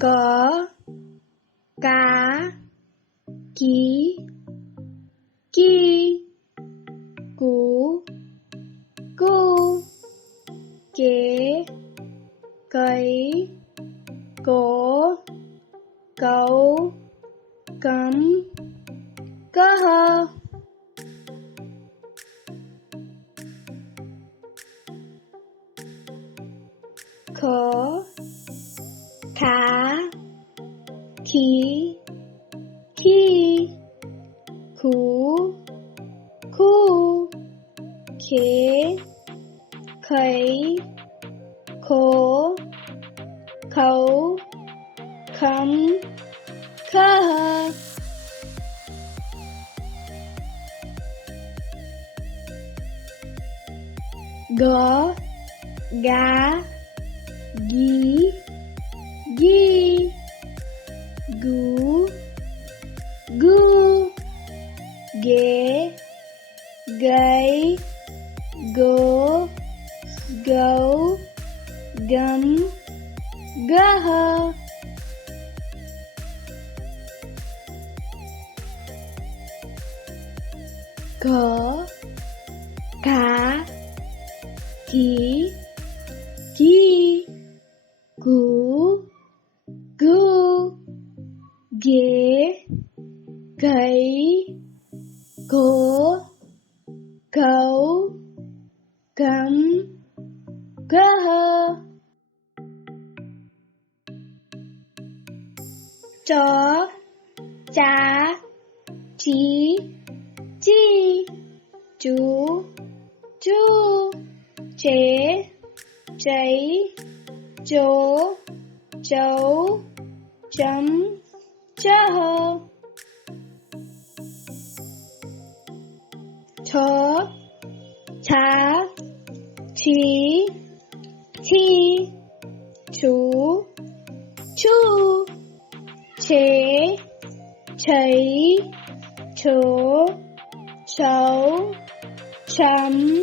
có cá ký ki cú cu kế cấy cố cấu cấm cơ hơ. Khó gõ, gá, gí, ghi, gú, gu, ghế gáy gố gấu, gấm, gơ hơ. Có, cá ký ký, cú gu ghế, cấy, cố, cấu cấm cơ chó, chá, chí chi chú chú. Chay, cho, chau, Joe, Jum, ho. Cho, Cha, Chi, Chi, Chu, Chu, Che, Chei, Chu, Chou, Chum,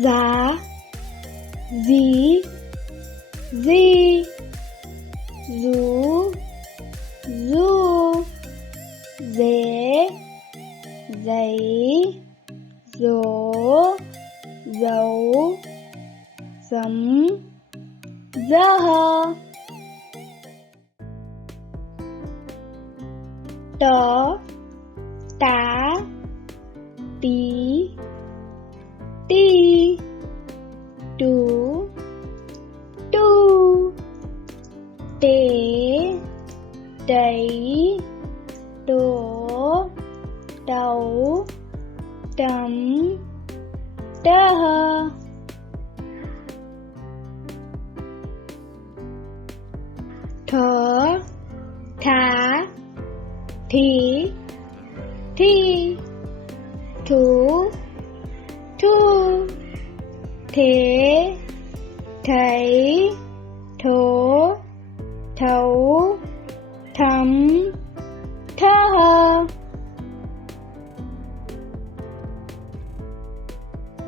giá. Dí. Di. Rú. Du dế. Giấy. Dố dấu. Sấm. Dơ hơ tớ. Tá. Tí. Thi thú thu thế thấy thố thấu thấm thơ hơ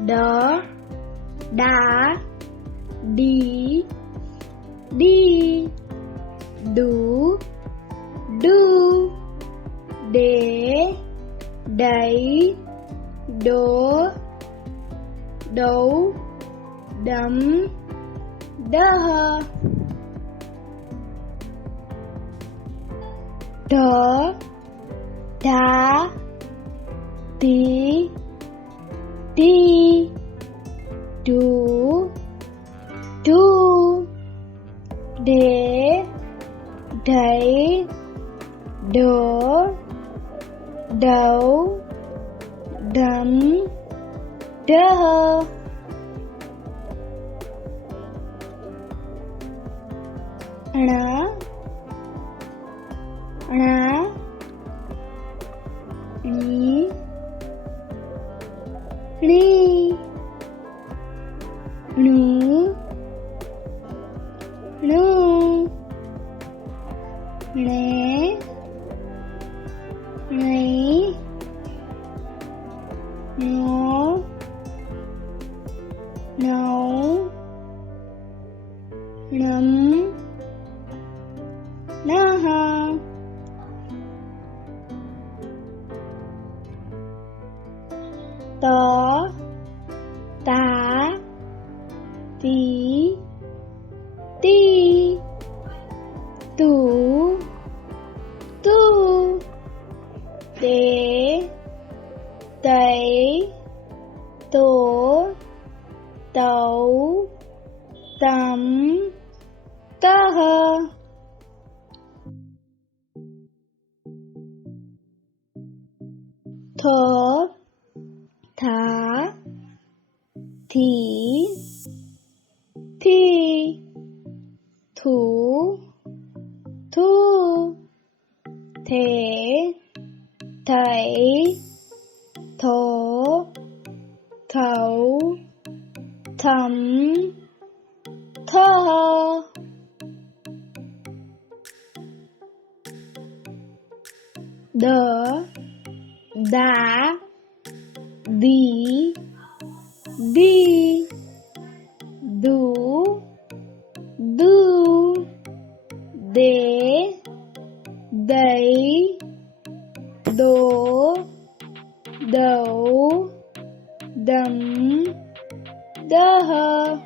đó đã đi đi đủ đu để đẩy đổ đấu đấm đơ đỡ đá tí ti đủ tu để đẩy đổ đấu đấm đơ nó Nghĩ nó tế tẩy tổ tẩu tắm tơ hơ. Thở thả thí thi thủ thu thế thấy thổ thấu thấm thơ đỡ đã đi đi đủ đu để đấy do, do, dum, dah.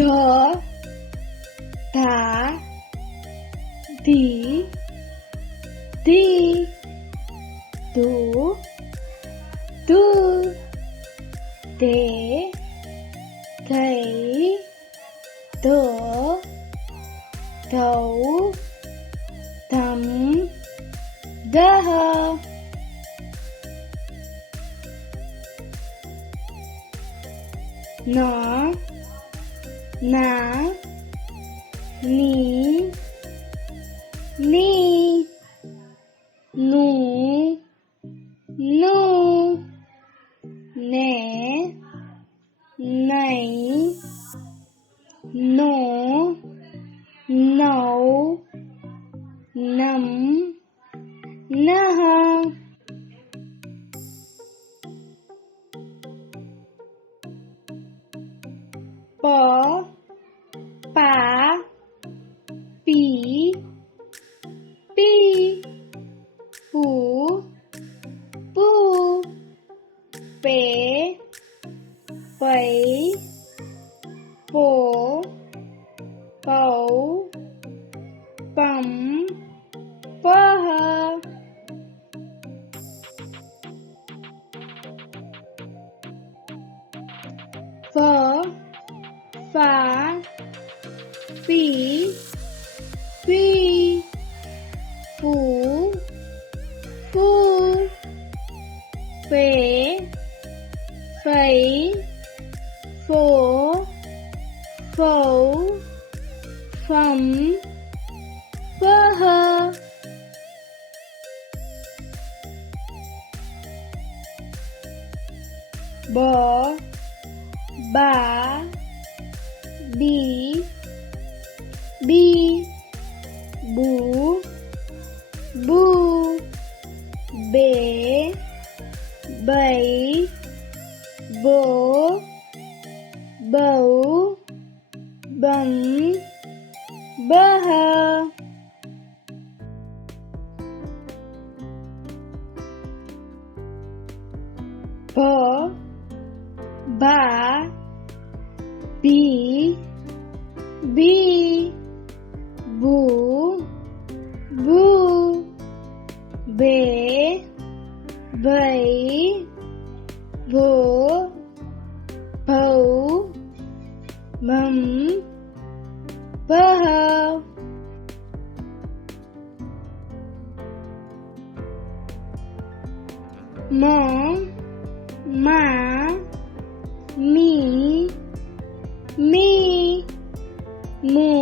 The, tha, the, the, do, do, de, de, the. Thấu thấm đơ nó ná ní ni nú nu nè nảy nổ nấu nấm. Phổ phẩm phơ hơ bỏ bả bỉ bi bú bu bể bảy bố bầu bun baha. Ba ba bi bi um, paha. Uh, mom, ma, me, me, moon.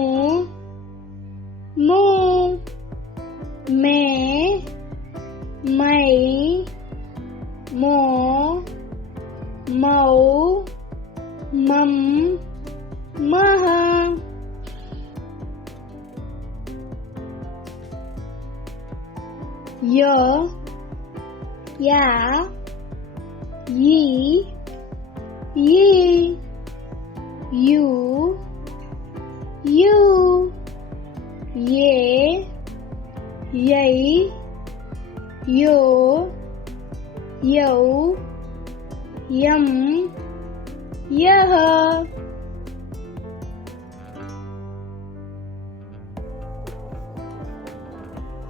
Yo, ya, ye, ye, you, you, ye, yay, yo, yo, yum, yah.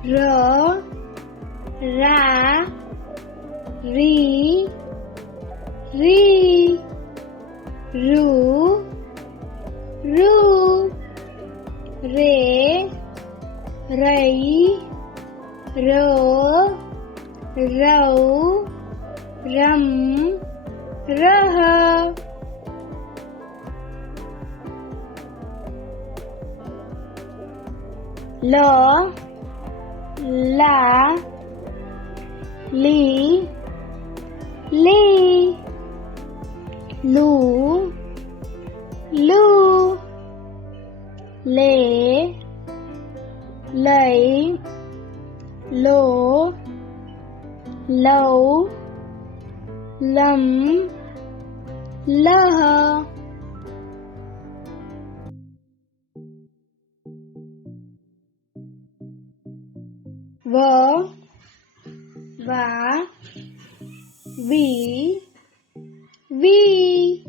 R ra ri ri ru ru re rai ro rau ram rah la, la Lee, Lee, Lou, Lou, Lay, Lay, Low, Low, Lum, La. Verb và vĩ vi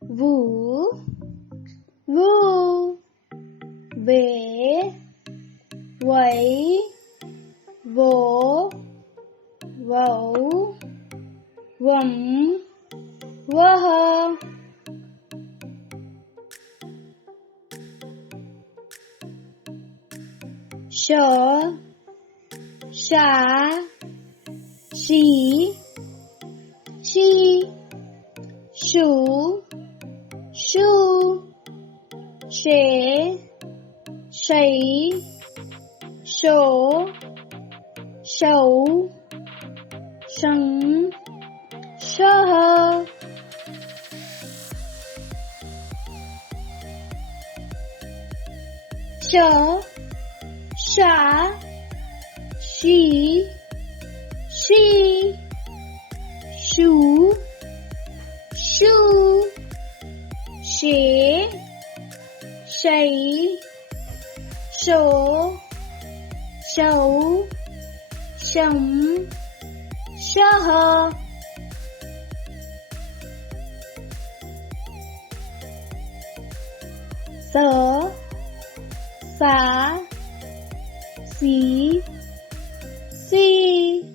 vũ vu về quẩy vỗ vẩu vẩm vơ hơ. Sở xả she she shoe shoe she sấy số sầu. Sân sơ hơ sơ xả xí xi. Su. Su. Xế shay số. Xấu sống sơ hơ sở. Xá xí. Si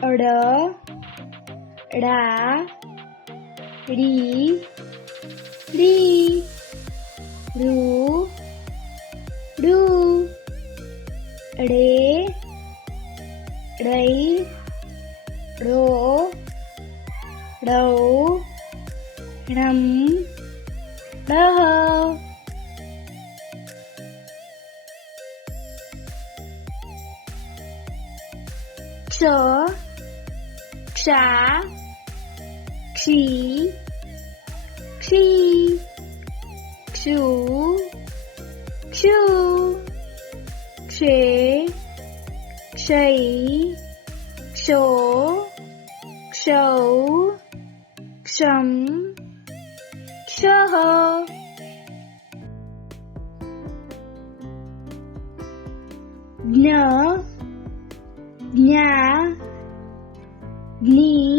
đỡ đã đi đi ru đu. Đế. Đấy đổ. Đầu. Nắm đơ. Sở sha, chi, chi, chew, chew, tray, tree, cho, show, chum, show. glee.